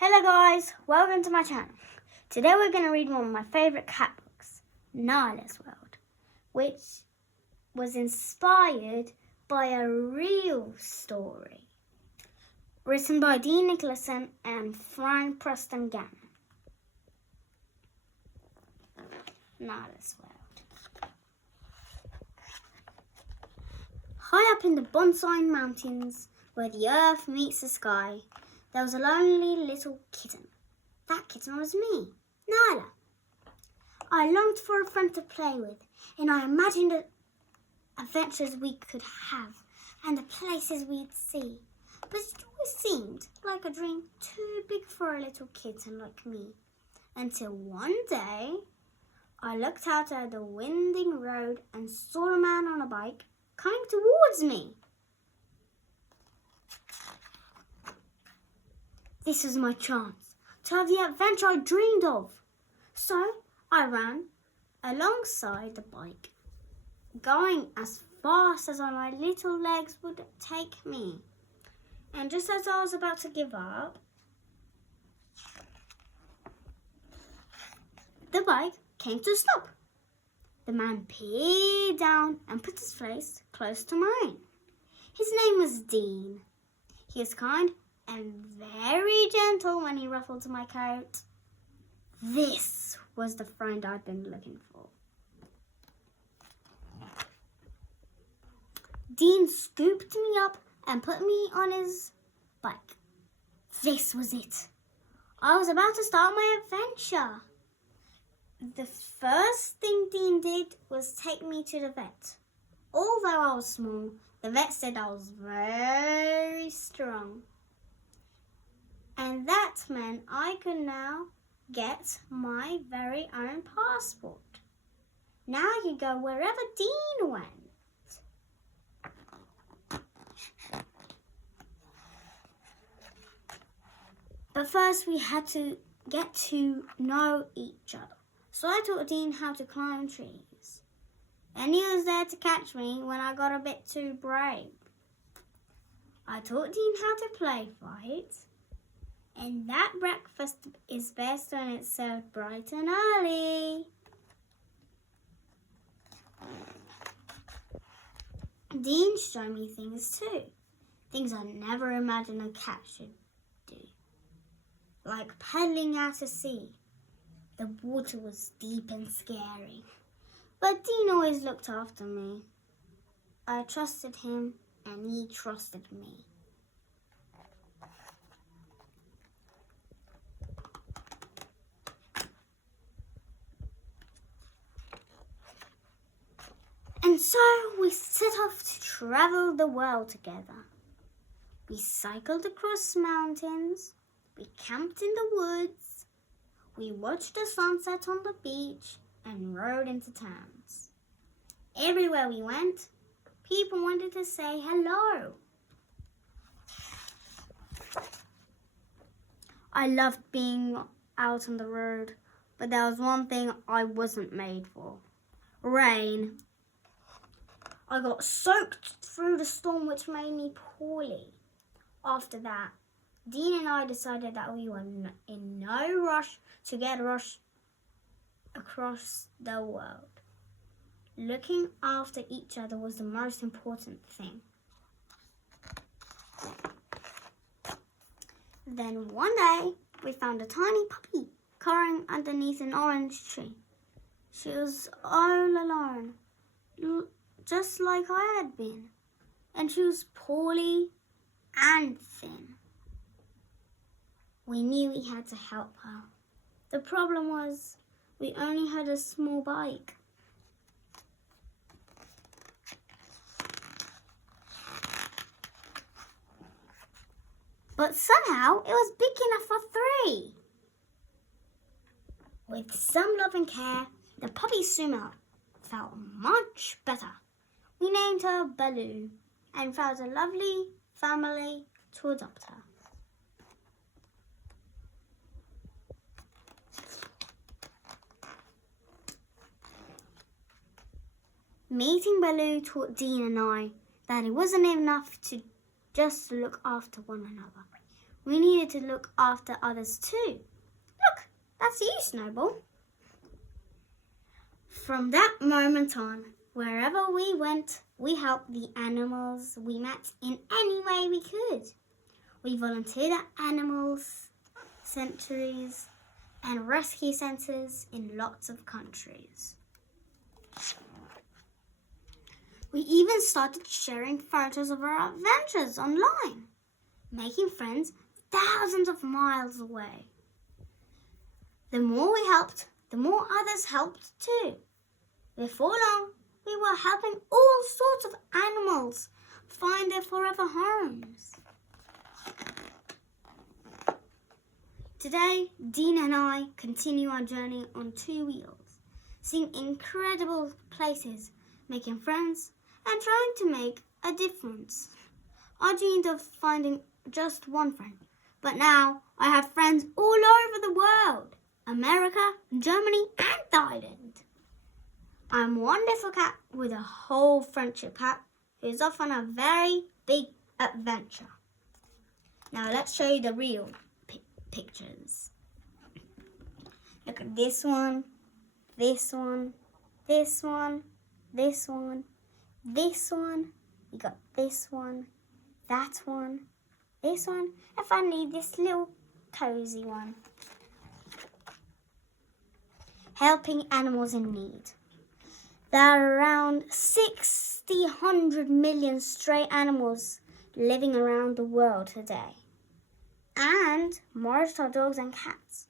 Hello guys, welcome to my channel. Today we're going to read one of my favourite cat books, Nyla's World, which was inspired by a real story written by Dean Nicholson and Frank Preston Gannon. Nyla's World. High up in the Bonsai Mountains, where the earth meets the sky, there was a lonely little kitten. That kitten was me, Nyla. I longed for a friend to play with, and I imagined the adventures we could have and the places we'd see. But it always seemed like a dream too big for a little kitten like me. Until one day, I looked out at the winding road and saw a man on a bike coming towards me. This was my chance to have the adventure I dreamed of. So I ran alongside the bike, going as fast as my little legs would take me. And just as I was about to give up, the bike came to a stop. The man peered down and put his face close to mine. His name was Dean. He was kind and very gentle when he ruffled my coat. This was the friend I'd been looking for. Dean scooped me up and put me on his bike. This was it. I was about to start my adventure. The first thing Dean did was take me to the vet. Although I was small, the vet said I was very strong. And that meant I could now get my very own passport. Now I could go wherever Dean went. But first we had to get to know each other. So I taught Dean how to climb trees. And he was there to catch me when I got a bit too brave. I taught Dean how to play fight. And that breakfast is best when it's served bright and early. Dean showed me things too. Things I never imagined a cat should do. Like paddling out to sea. The water was deep and scary. But Dean always looked after me. I trusted him and he trusted me. And so we set off to travel the world together. We cycled across mountains. We camped in the woods. We watched the sunset on the beach and rode into towns. Everywhere we went, people wanted to say hello. I loved being out on the road, but there was one thing I wasn't made for: rain. I got soaked through the storm, which made me poorly. After that, Dean and I decided that we were in no rush to get across the world. Looking after each other was the most important thing. Then one day, we found a tiny puppy cowering underneath an orange tree. She was all alone, just like I had been, and she was poorly and thin. We knew we had to help her. The problem was we only had a small bike. But somehow it was big enough for 3. With some love and care, the puppy soon felt much better. We named her Baloo and found a lovely family to adopt her. Meeting Baloo taught Dean and I that it wasn't enough to just look after one another. we needed to look after others too. Look, that's you, Snowball. From that moment on, wherever we went, we helped the animals we met in any way we could. We volunteered at animals sanctuaries and rescue centres in lots of countries. We even started sharing photos of our adventures online, making friends thousands of miles away. The more we helped, the more others helped too. Before long, we were helping all sorts of animals find their forever homes. Today, Dean and I continue our journey on 2 wheels, seeing incredible places, making friends, and trying to make a difference. I dreamed of finding just one friend, but now I have friends all over the world, America, Germany, and Thailand. I'm one little cat with a whole friendship pack who's off on a very big adventure. Now let's show you the real pictures. Look at this one, this one, this one, this one, this one. We got this one, that one, this one, and finally this little cozy one. Helping animals in need. There are around 100 million stray animals living around the world today. And most are dogs and cats.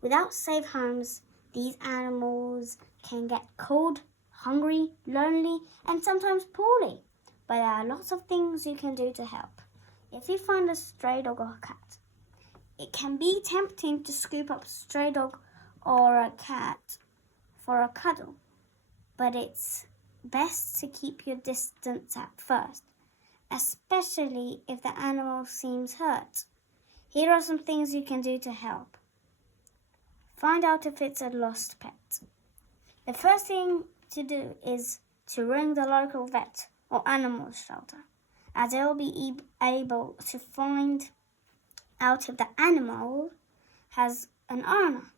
Without safe homes, these animals can get cold, hungry, lonely, and sometimes poorly. But there are lots of things you can do to help. If you find a stray dog or a cat, it can be tempting to scoop up a stray dog or a cat for a cuddle. But it's best to keep your distance at first, especially if the animal seems hurt. Here are some things you can do to help. Find out if it's a lost pet. The first thing to do is to ring the local vet or animal shelter, as they'll be able to find out if the animal has an owner.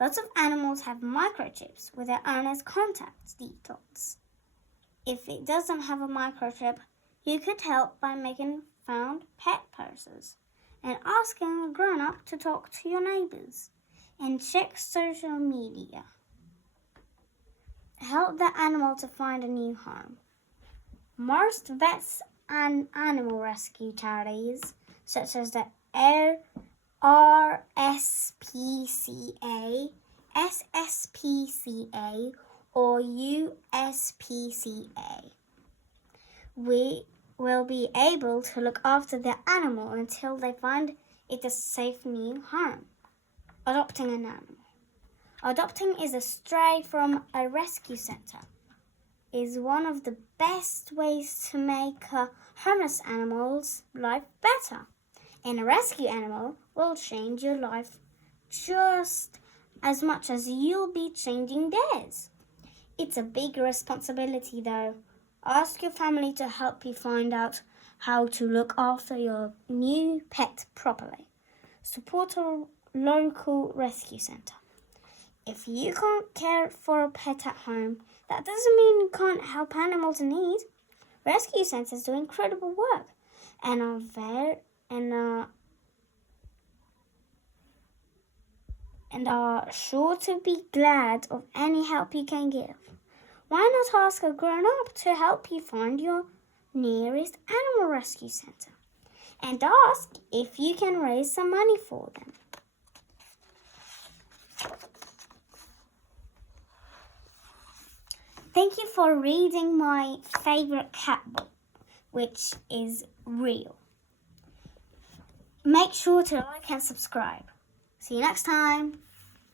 Lots of animals have microchips with their owner's contact details. If it doesn't have a microchip, you could help by making found pet purses and asking a grown-up to talk to your neighbours and check social media. Help the animal to find a new home. Most vets and animal rescue charities, such as the RSPCA, SSPCA, or USPCA, we will be able to look after the animal until they find it a safe new home. Adopting an animal. Adopting is a stray from a rescue centre is one of the best ways to make a homeless animal's life better. And a rescue animal will change your life just as much as you'll be changing theirs. It's a big responsibility though. Ask your family to help you find out how to look after your new pet properly. Support a local rescue centre. If you can't care for a pet at home, that doesn't mean you can't help animals in need. Rescue centres do incredible work and are sure to be glad of any help you can give. Why not ask a grown-up to help you find your nearest animal rescue centre and ask if you can raise some money for them. Thank you for reading my favourite cat book, which is Real. Make sure to like and subscribe. See you next time.